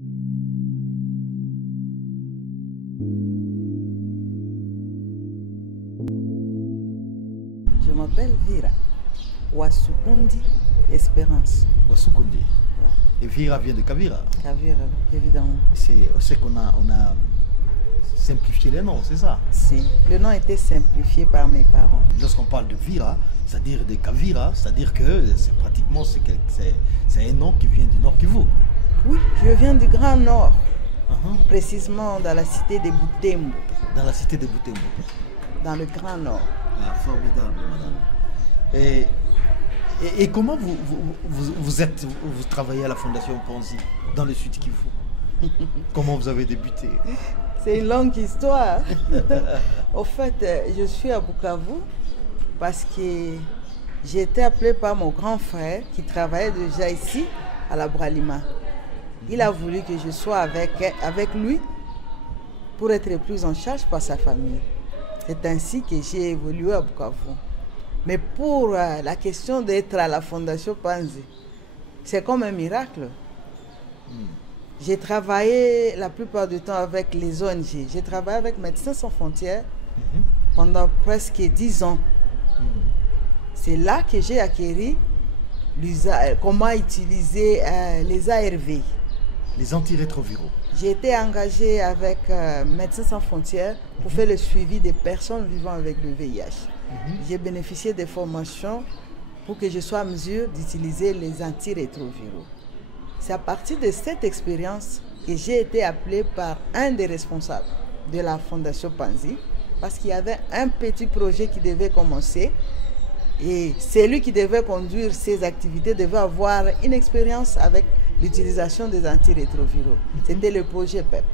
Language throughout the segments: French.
Je m'appelle Vira Wasukundi Espérance. Wasukundi. Ouais. Et Vira vient de Kavira. Kavira, évidemment. C'est qu'on a simplifié les noms, c'est ça? Si. Le nom était simplifié par mes parents. Lorsqu'on parle de Vira, c'est-à-dire de Kavira, c'est-à-dire que c'est pratiquement c'est un nom qui vient du Nord Kivu. Oui, je viens du Grand Nord, précisément dans la cité de Butembo. Dans la cité de Butembo. Dans le Grand Nord. Ah, formidable, madame. Et comment vous travaillez à la Fondation Panzi dans le Sud Kivu? Comment vous avez débuté? C'est une longue histoire. Au fait, je suis à Bukavu parce que j'ai été appelée par mon grand frère qui travaillait déjà ici à la Bralima. Il a voulu que je sois avec lui pour être plus en charge par sa famille. C'est ainsi que j'ai évolué à Bukavu. Mais pour la question d'être à la Fondation Panzi, c'est comme un miracle. J'ai travaillé la plupart du temps avec les ONG. J'ai travaillé avec Médecins sans frontières pendant presque 10 ans. C'est là que j'ai acquis comment utiliser les ARV. Les antirétroviraux. J'ai été engagée avec Médecins sans frontières pour faire le suivi des personnes vivant avec le VIH. J'ai bénéficié des formations pour que je sois en mesure d'utiliser les antirétroviraux. C'est à partir de cette expérience que j'ai été appelée par un des responsables de la Fondation Panzi parce qu'il y avait un petit projet qui devait commencer et celui qui devait conduire ces activités devait avoir une expérience avec l'utilisation des antirétroviraux. C'était le projet PEP.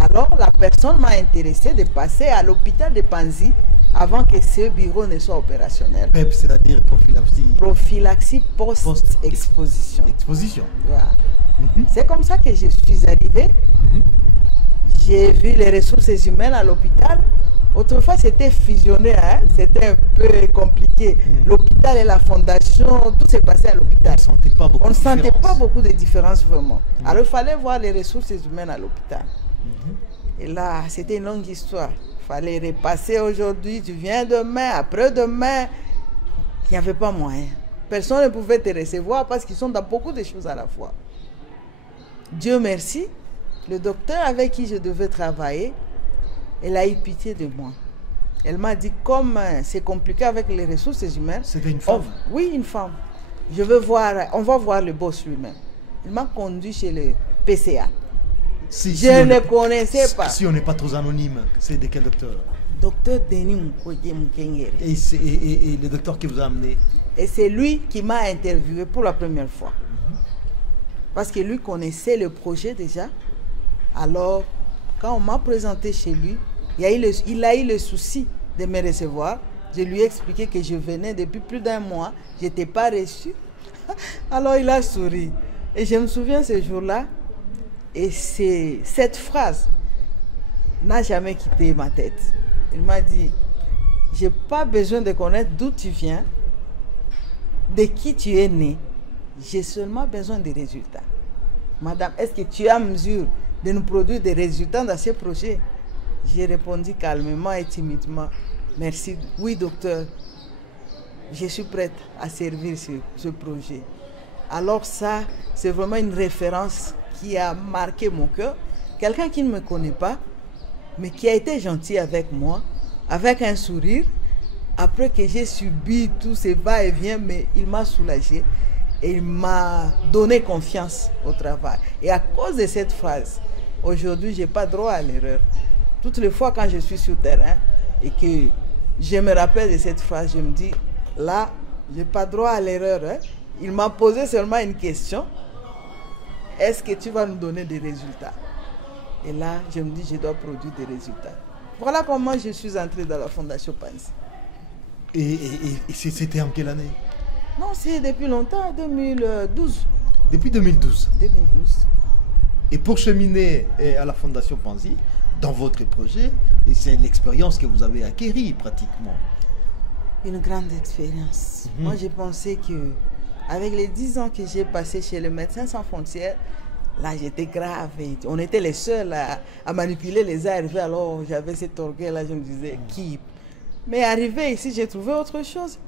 Alors la personne m'a intéressé de passer à l'hôpital de Panzi avant que ce bureau ne soit opérationnel. PEP, c'est-à-dire prophylaxie. Prophylaxie post-exposition. Exposition. Voilà. C'est comme ça que je suis arrivée. J'ai vu les ressources humaines à l'hôpital. Autrefois, c'était fusionné, hein? C'était un peu compliqué. L'hôpital et la fondation, tout s'est passé à l'hôpital. On ne sentait pas beaucoup de différence vraiment. Alors, il fallait voir les ressources humaines à l'hôpital. Et là, c'était une longue histoire. Il fallait repasser aujourd'hui, tu viens demain, après-demain. Il n'y avait pas moyen. Personne ne pouvait te recevoir parce qu'ils sont dans beaucoup de choses à la fois. Dieu merci, le docteur avec qui je devais travailler, elle a eu pitié de moi. Elle m'a dit, comme c'est compliqué avec les ressources humaines. C'était une femme? Oui, une femme. On va voir le boss lui-même. Il m'a conduit chez le PCA. Je ne connaissais pas. Si on n'est pas trop anonyme, c'est de quel docteur? Docteur Denis Mukengere. Et le docteur qui vous a amené? Et c'est lui qui m'a interviewé pour la première fois. Parce que lui connaissait le projet déjà. Alors, quand on m'a présenté chez lui, il a eu le souci de me recevoir. Je lui ai expliqué que je venais depuis plus d'1 mois. Je n'étais pas reçu. Alors, il a souri. Et je me souviens ce jour-là. Et cette phrase n'a jamais quitté ma tête. Il m'a dit, je n'ai pas besoin de connaître d'où tu viens, de qui tu es né. J'ai seulement besoin des résultats. Madame, est-ce que tu es en mesure de nous produire des résultats dans ce projet? J'ai répondu calmement et timidement, merci. Oui, docteur, je suis prête à servir ce projet. Alors ça, c'est vraiment une référence qui a marqué mon cœur. Quelqu'un qui ne me connaît pas, mais qui a été gentil avec moi, avec un sourire. Après que j'ai subi tous ces va-et-vient, mais il m'a soulagé et il m'a donné confiance au travail. Et à cause de cette phrase, aujourd'hui, je n'ai pas droit à l'erreur. Toutes les fois quand je suis sur le terrain et que je me rappelle de cette phrase, je me dis, là, je n'ai pas droit à l'erreur. Hein? Il m'a posé seulement une question. Est-ce que tu vas nous donner des résultats? Et là, je me dis, je dois produire des résultats. Voilà comment je suis entrée dans la Fondation Panzi. Et c'était en quelle année? Non, c'est depuis longtemps, 2012. Depuis 2012? 2012. Et pour cheminer à la Fondation Panzi, dans votre projet, et c'est l'expérience que vous avez acquérie pratiquement. Une grande expérience. Moi, j'ai pensé que avec les 10 ans que j'ai passé chez les Médecins sans frontières, Là, j'étais grave. Et on était les seuls à manipuler les ARV. Alors, j'avais cet orgueil-là. Je me disais, qui? Mais arrivé ici, j'ai trouvé autre chose.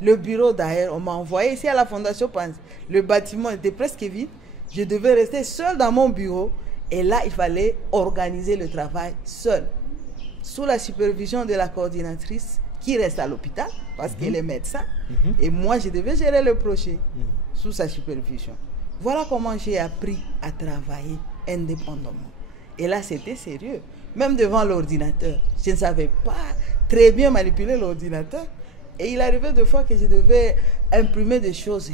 Le bureau d'ailleurs, on m'a envoyé ici à la Fondation Panzi. Le bâtiment était presque vide. Je devais rester seul dans mon bureau. Et là, il fallait organiser le travail seul. Sous la supervision de la coordinatrice qui reste à l'hôpital, parce qu'elle est médecin. Et moi, je devais gérer le projet sous sa supervision. Voilà comment j'ai appris à travailler indépendamment. Et là, c'était sérieux. Même devant l'ordinateur, je ne savais pas très bien manipuler l'ordinateur. Et il arrivait des fois que je devais imprimer des choses.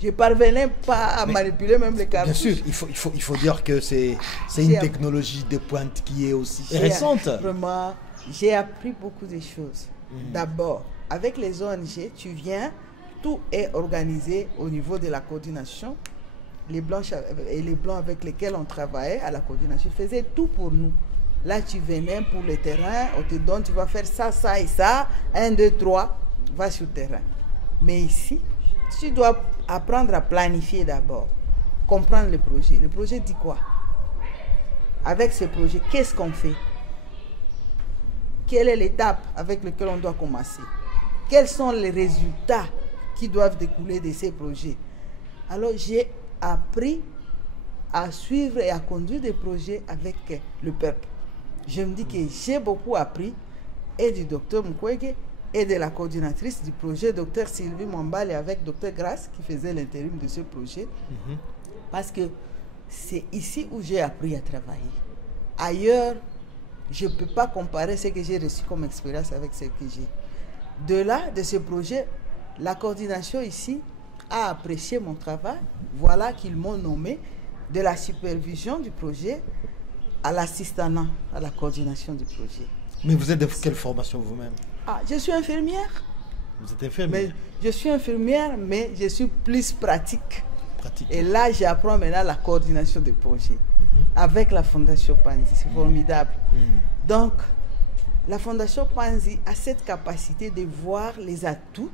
Je ne parvenais pas à manipuler même les cartouches. Bien sûr, il faut dire que c'est une technologie de pointe qui est aussi récente. Vraiment, j'ai appris beaucoup de choses. D'abord, avec les ONG, tu viens, tout est organisé au niveau de la coordination. Les blancs avec lesquels on travaillait à la coordination faisaient tout pour nous. Là, tu venais pour le terrain, on te donne, tu vas faire ça, ça et ça. 1, 2, 3, va sur le terrain. Mais ici, tu dois apprendre à planifier d'abord, comprendre le projet. Le projet dit quoi? Avec ce projet, qu'est-ce qu'on fait? Quelle est l'étape avec laquelle on doit commencer? Quels sont les résultats qui doivent découler de ces projets? Alors, j'ai appris à suivre et à conduire des projets avec le peuple. Je me dis que j'ai beaucoup appris et du docteur Mukwege et de la coordinatrice du projet, docteur Sylvie Mwambale, avec docteur Grace qui faisait l'intérim de ce projet. Parce que c'est ici où j'ai appris à travailler. Ailleurs, je ne peux pas comparer ce que j'ai reçu comme expérience avec ce que j'ai. De là, de ce projet, la coordination ici a apprécié mon travail. Voilà qu'ils m'ont nommé de la supervision du projet à l'assistanat, à la coordination du projet. Mais vous êtes de quelle formation vous-même? Je suis infirmière. Vous êtes infirmière? Je suis infirmière, mais je suis plus pratique. Et là, j'apprends maintenant la coordination des projets avec la Fondation Panzi. C'est formidable. Donc, la Fondation Panzi a cette capacité de voir les atouts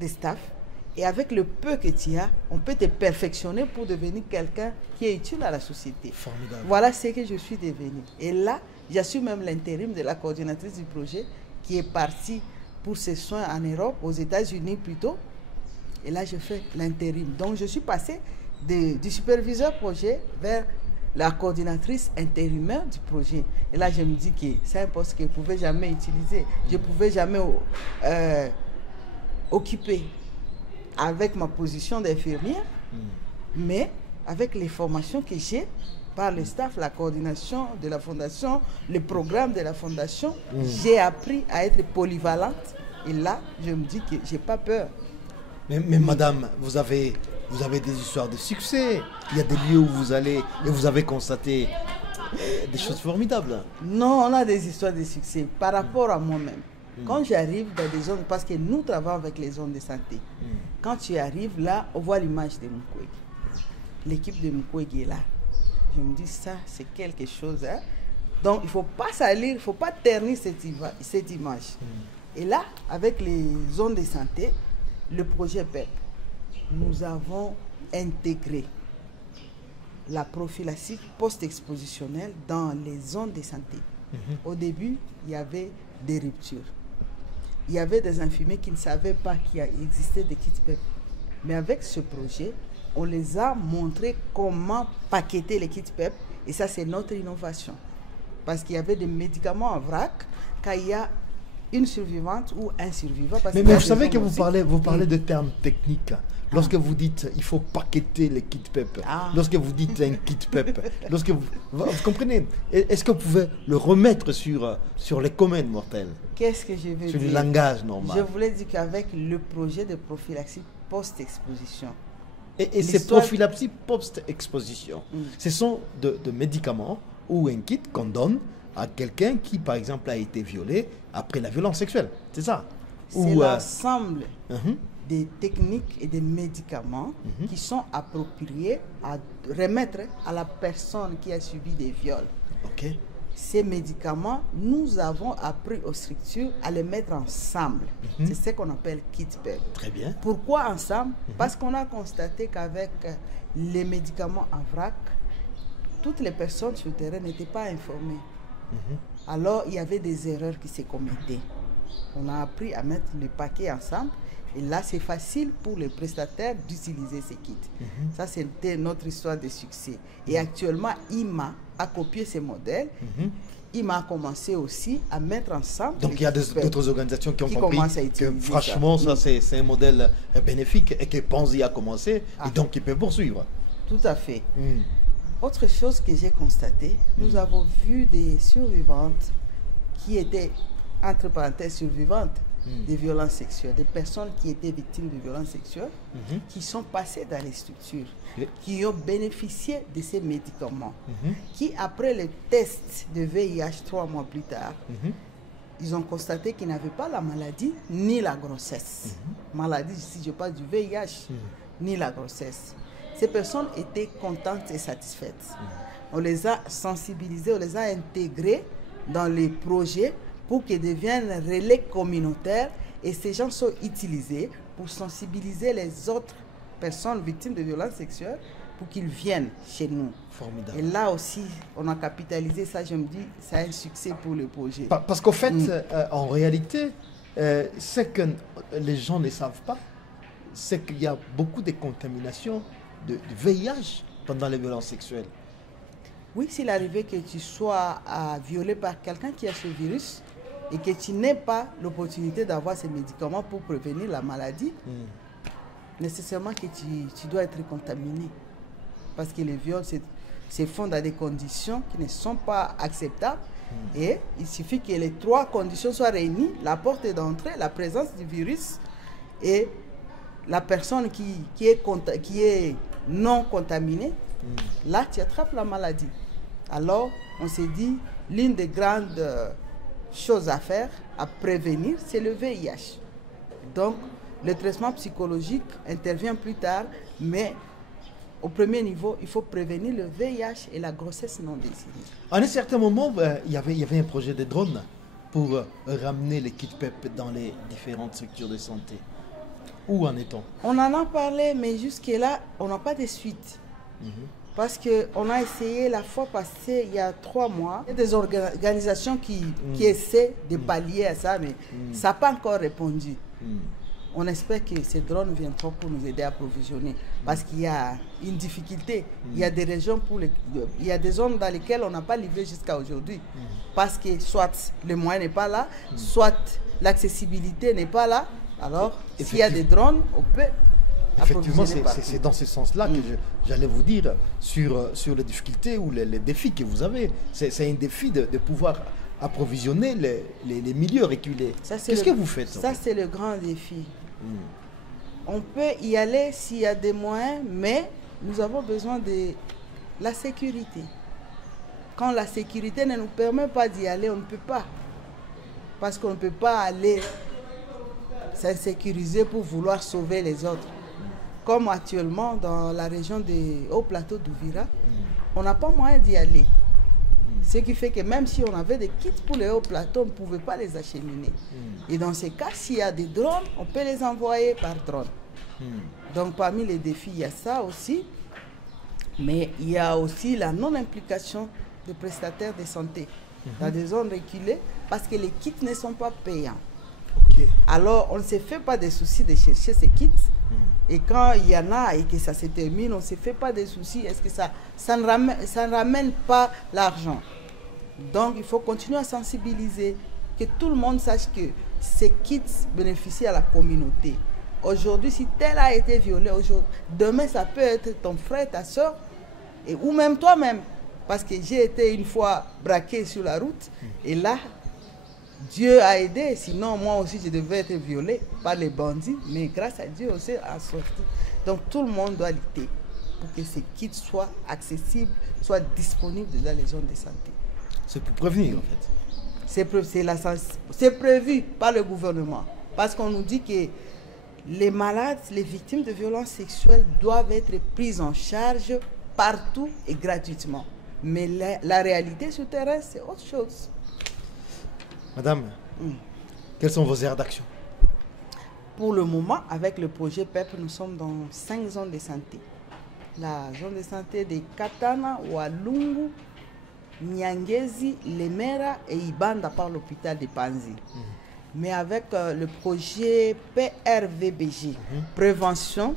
des staffs. Et avec le peu que tu as, on peut te perfectionner pour devenir quelqu'un qui est utile à la société. Formidable. Voilà ce que je suis devenue. Et là, j'assume même l'intérim de la coordinatrice du projet qui est partie pour ses soins en Europe, aux États-Unis plutôt. Et là, je fais l'intérim. Donc, je suis passée du superviseur projet vers la coordinatrice intérimaire du projet. Et là, je me dis que c'est un poste que je ne pouvais jamais utiliser. Je ne pouvais jamais occuper avec ma position d'infirmière, mais avec les formations que j'ai par le staff, la coordination de la fondation, le programme de la fondation, j'ai appris à être polyvalente. Et là, je me dis que je n'ai pas peur. Mais madame, vous avez des histoires de succès. Il y a des lieux où vous allez et vous avez constaté des choses formidables. Non, on a des histoires de succès par rapport à moi-même. Quand j'arrive dans des zones, parce que nous travaillons avec les zones de santé, quand tu arrives là, on voit l'image de Mukwege. L'équipe de Mukwege est là. Je me dis, ça, c'est quelque chose. Hein? Donc, il ne faut pas salir, il ne faut pas ternir cette image. Et là, avec les zones de santé, le projet PEP, nous avons intégré la prophylaxie post-expositionnelle dans les zones de santé. Au début, il y avait des ruptures. Il y avait des infirmiers qui ne savaient pas qu'il existait des kits PEP. Mais avec ce projet, on les a montré comment paqueter les kits PEP. Et ça, c'est notre innovation. Parce qu'il y avait des médicaments en vrac, quand il y a une survivante ou un survivant. Mais vous savez que vous parlez de termes techniques. Lorsque vous dites il faut paqueter les kits PEP, lorsque vous dites un kit PEP, lorsque vous comprenez, est-ce que vous pouvez le remettre sur les communs mortels? Qu'est-ce que je veux dire? Sur le langage normal. Je voulais dire qu'avec le projet de prophylaxie post-exposition. Et ces prophylaxies post-exposition, ce sont de médicaments ou un kit qu'on donne à quelqu'un qui, par exemple, a été violé après la violence sexuelle. C'est ça? C'est l'ensemble des techniques et des médicaments qui sont appropriés à remettre à la personne qui a subi des viols. Ces médicaments, nous avons appris aux structures à les mettre ensemble. C'est ce qu'on appelle kit PEP. Très bien. Pourquoi ensemble? Parce qu'on a constaté qu'avec les médicaments en vrac, toutes les personnes sur le terrain n'étaient pas informées. Alors, il y avait des erreurs qui se commettaient. On a appris à mettre les paquets ensemble. Et là, c'est facile pour les prestataires d'utiliser ces kits. Ça, c'était notre histoire de succès. Et actuellement, IMA a copié ces modèles. IMA a commencé aussi à mettre ensemble. Donc, il y a d'autres organisations qui ont compris que franchement, ça c'est un modèle bénéfique et que Panzi a commencé et donc il peut poursuivre. Tout à fait. Autre chose que j'ai constaté, nous avons vu des survivantes qui étaient, entre parenthèses, survivantes des violences sexuelles, des personnes qui étaient victimes de violences sexuelles, qui sont passées dans les structures, qui ont bénéficié de ces médicaments, qui après le test de VIH 3 mois plus tard, ils ont constaté qu'ils n'avaient pas la maladie ni la grossesse. Maladie, si je parle du VIH, ni la grossesse. Ces personnes étaient contentes et satisfaites. On les a sensibilisées, on les a intégrées dans les projets pour qu'ils deviennent relais communautaires et ces gens sont utilisés pour sensibiliser les autres personnes victimes de violences sexuelles pour qu'ils viennent chez nous. Formidable. Et là aussi, on a capitalisé ça, je me dis, c'est un succès pour le projet. Parce qu'en fait, en réalité, ce que les gens ne savent pas, c'est qu'il y a beaucoup de contaminations de VIH pendant les violences sexuelles. Oui, s'il arrivait que tu sois violé par quelqu'un qui a ce virus et que tu n'aies pas l'opportunité d'avoir ces médicaments pour prévenir la maladie, nécessairement que tu dois être contaminé. Parce que les viols se font dans des conditions qui ne sont pas acceptables. Et il suffit que les 3 conditions soient réunies, la porte d'entrée, la présence du virus et la personne qui est non contaminée, là tu attrapes la maladie. Alors on s'est dit, l'une des grandes choses à faire, à prévenir, c'est le VIH. Donc le traitement psychologique intervient plus tard, mais au premier niveau, il faut prévenir le VIH et la grossesse non désirée. À un certain moment, il y avait un projet de drone pour ramener les kits PEP dans les différentes structures de santé. Où en est-on? On en a parlé, mais jusque-là, on n'a pas de suite. Parce qu'on a essayé la fois passée, il y a 3 mois, il y a des organisations qui essaient de pallier à ça, mais ça n'a pas encore répondu. On espère que ces drones viendront pour nous aider à approvisionner. Parce qu'il y a une difficulté. Il y a des régions, il y a des zones dans lesquelles on n'a pas livré jusqu'à aujourd'hui. Parce que soit le moyen n'est pas là, soit l'accessibilité n'est pas là. Alors, s'il y a des drones, on peut... Effectivement, c'est dans ce sens-là que j'allais vous dire sur les difficultés ou les défis que vous avez. C'est un défi de pouvoir approvisionner les milieux reculés. Qu'est-ce que vous faites? Ça, c'est le grand défi. On peut y aller s'il y a des moyens, mais nous avons besoin de la sécurité. Quand la sécurité ne nous permet pas d'y aller, on ne peut pas. Parce qu'on ne peut pas aller s'insécuriser pour vouloir sauver les autres. Comme actuellement dans la région des hauts plateaux d'Ouvira, on n'a pas moyen d'y aller. Ce qui fait que même si on avait des kits pour les hauts plateaux, on ne pouvait pas les acheminer. Et dans ces cas, s'il y a des drones, on peut les envoyer par drone. Donc parmi les défis, il y a ça aussi. Mais il y a aussi la non-implication des prestataires de santé dans des zones reculées parce que les kits ne sont pas payants. Alors on ne se fait pas de soucis de chercher ces kits. Et quand il y en a et que ça se termine, on ne se fait pas de soucis. Est-ce que ça ne ramène pas l'argent? Donc il faut continuer à sensibiliser, que tout le monde sache que ces kits bénéficient à la communauté. Aujourd'hui, si tel a été violé, demain ça peut être ton frère, ta soeur, ou même toi-même. Parce que j'ai été une fois braqué sur la route et là, Dieu a aidé, sinon moi aussi je devais être violé par les bandits, mais grâce à Dieu aussi a sorti. Donc tout le monde doit lutter pour que ces kits soient accessibles, soient disponibles dans les zones de santé. C'est pour prévenir en fait. C'est prévu par le gouvernement, parce qu'on nous dit que les malades, les victimes de violences sexuelles doivent être prises en charge partout et gratuitement. Mais la réalité sur le terrain, c'est autre chose. Madame, quelles sont vos aires d'action? Pour le moment, avec le projet PEP, nous sommes dans 5 zones de santé. la zone de santé de Katana, Walungu, Nyangezi, Lemera et Ibanda par l'hôpital de Panzi. Mais avec le projet PRVBG, prévention,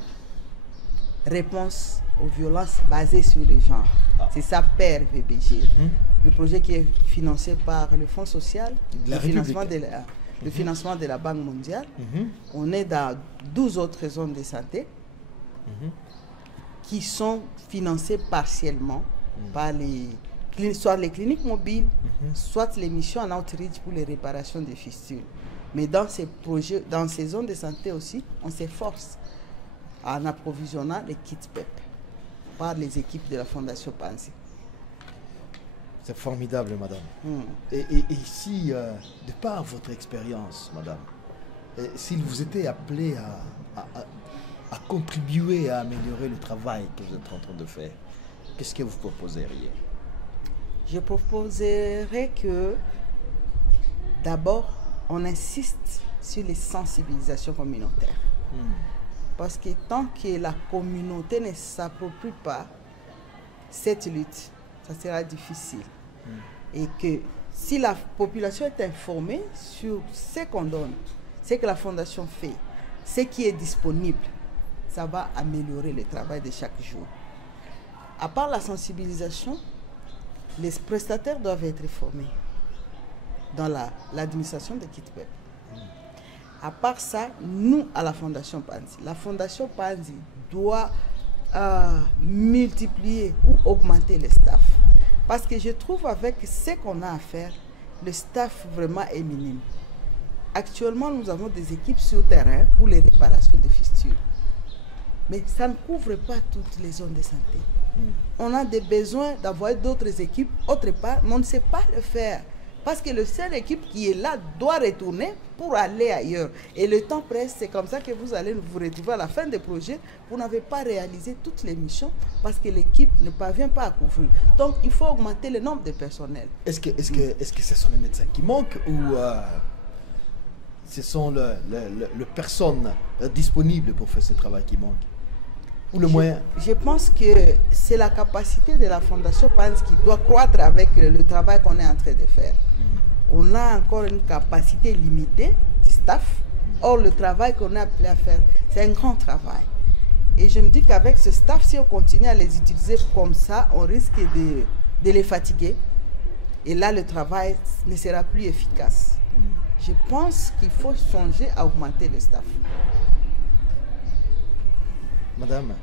réponse aux violences basées sur le genre. C'est ça PRVBG. Le projet qui est financé par le Fonds social, le financement de la Banque mondiale. On est dans 12 autres zones de santé qui sont financées partiellement par soit les cliniques mobiles, soit les missions en outreach pour les réparations des fistules. Mais dans ces projets, dans ces zones de santé aussi, on s'efforce en approvisionnant les kits PEP par les équipes de la Fondation Panzi. C'est formidable, madame. Et si, de par votre expérience, madame, s'il vous était appelé à contribuer à améliorer le travail que vous êtes en train de faire, qu'est-ce que vous proposeriez? Je proposerais que, d'abord, on insiste sur les sensibilisations communautaires. Parce que tant que la communauté ne s'approprie pas cette lutte, ça sera difficile. Et que si la population est informée sur ce qu'on donne, ce que la Fondation fait, ce qui est disponible, ça va améliorer le travail de chaque jour. À part la sensibilisation, les prestataires doivent être formés dans l'administration des kits PEP. À part ça, nous, à la Fondation Panzi doit multiplier ou augmenter le staff. Parce que je trouve avec ce qu'on a à faire, le staff vraiment est minime. Actuellement, nous avons des équipes sur terrain pour les réparations de fistules. Mais ça ne couvre pas toutes les zones de santé. On a des besoins d'avoir d'autres équipes autre part, mais on ne sait pas le faire. Parce que la seule équipe qui est là doit retourner pour aller ailleurs. Et le temps presse, c'est comme ça que vous allez vous retrouver à la fin des projets. Vous n'avez pas réalisé toutes les missions parce que l'équipe ne parvient pas à couvrir. Donc, il faut augmenter le nombre de personnel. Est-ce que ce sont les médecins qui manquent ou ce sont les personnes disponibles pour faire ce travail qui manque? Ou le moyen? Je pense que c'est la capacité de la Fondation Panzi qui doit croître avec le travail qu'on est en train de faire. On a encore une capacité limitée du staff. Or, le travail qu'on est appelé à faire, c'est un grand travail. Et je me dis qu'avec ce staff, si on continue à les utiliser comme ça, on risque de les fatiguer. Et là, le travail ne sera plus efficace. Je pense qu'il faut songer à augmenter le staff. Madame,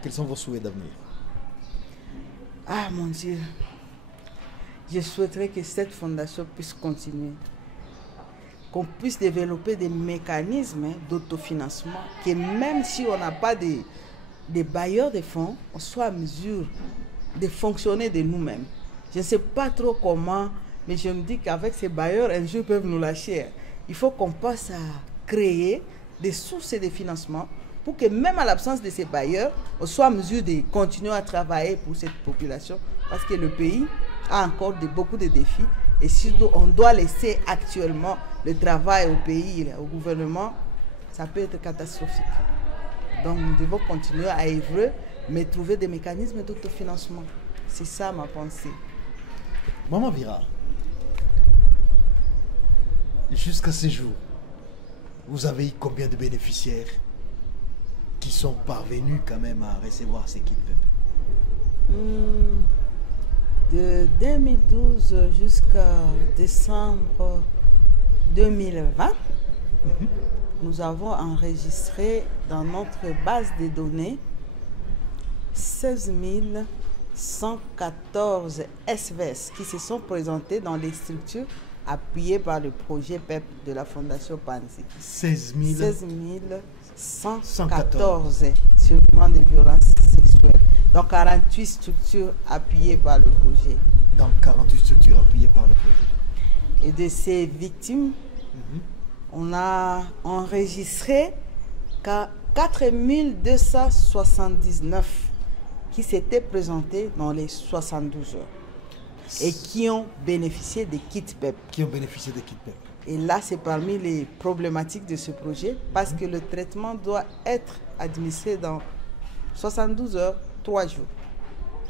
quels sont vos souhaits d'avenir? Ah mon Dieu, je souhaiterais que cette fondation puisse continuer, qu'on puisse développer des mécanismes d'autofinancement, que même si on n'a pas des bailleurs de fonds, on soit à mesure de fonctionner de nous-mêmes. Je ne sais pas trop comment, mais je me dis qu'avec ces bailleurs, un jour ils peuvent nous lâcher. Il faut qu'on passe à créer des sources de financement pour que même à l'absence de ces bailleurs, on soit en mesure de continuer à travailler pour cette population. Parce que le pays a encore beaucoup de défis. Et si on doit laisser actuellement le travail au pays, au gouvernement, ça peut être catastrophique. Donc nous devons continuer à œuvrer, mais trouver des mécanismes d'autofinancement. C'est ça ma pensée. Maman Vira, jusqu'à ce jour, vous avez eu combien de bénéficiaires qui sont parvenus quand même à recevoir ces kits PEP? De 2012 jusqu'à décembre 2020, nous avons enregistré dans notre base de données 16 114 SVS qui se sont présentés dans les structures appuyées par le projet PEP de la Fondation Panzi. 16 114 survivants de violences sexuelles. Donc 48 structures appuyées par le projet. Donc 48 structures appuyées par le projet. Et de ces victimes, on a enregistré 4279 qui s'étaient présentés dans les 72 heures et qui ont bénéficié des kits PEP. Qui ont bénéficié des kits PEP. Et là, c'est parmi les problématiques de ce projet parce que le traitement doit être administré dans 72 heures, 3 jours.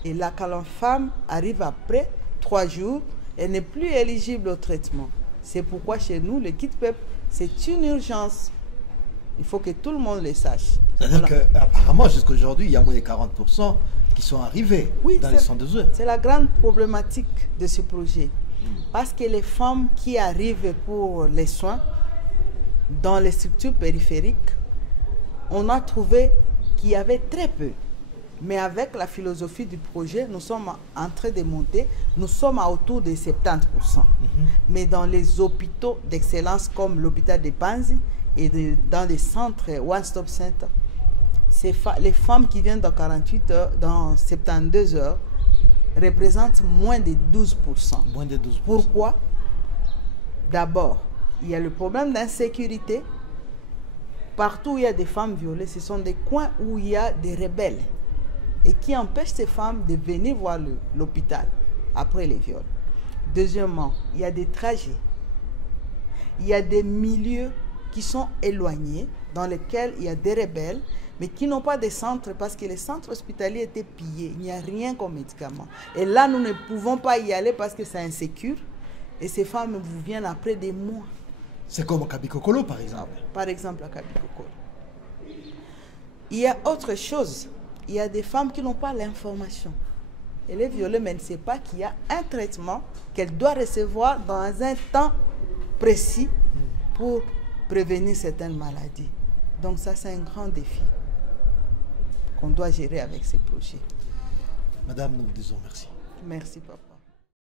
Et là, quand la femme arrive après 3 jours, elle n'est plus éligible au traitement. C'est pourquoi chez nous, le kit PEP, c'est une urgence. Il faut que tout le monde le sache. C'est-à-dire qu'apparemment, jusqu'à aujourd'hui, il y a moins de 40% qui sont arrivés dans les 102 heures. C'est la grande problématique de ce projet. Parce que les femmes qui arrivent pour les soins dans les structures périphériques, on a trouvé qu'il y avait très peu. Mais avec la philosophie du projet, nous sommes en train de monter, nous sommes à autour de 70%. Mais dans les hôpitaux d'excellence comme l'hôpital de Panzi et dans les centres One Stop Center, les femmes qui viennent dans 48 heures, dans 72 heures, représentent moins de 12%. Moins de 12%. Pourquoi? D'abord, il y a le problème d'insécurité. Partout où il y a des femmes violées, ce sont des coins où il y a des rebelles et qui empêchent ces femmes de venir voir l'hôpital après les viols. Deuxièmement, il y a des trajets. Il y a des milieux qui sont éloignés, dans lesquels il y a des rebelles, mais qui n'ont pas de centres parce que les centres hospitaliers étaient pillés. Il n'y a rien comme médicament. Et là, nous ne pouvons pas y aller parce que c'est insécure. Et ces femmes vous viennent après des mois. C'est comme à Kabikokolo, par exemple. Par exemple, à Kabikokolo. Il y a autre chose. Il y a des femmes qui n'ont pas l'information. Elle est violée, mais elle ne sait pas qu'il y a un traitement qu'elle doit recevoir dans un temps précis pour prévenir certaines maladies. Donc ça, c'est un grand défi qu'on doit gérer avec ces projets. Madame, nous vous disons merci. Merci, papa.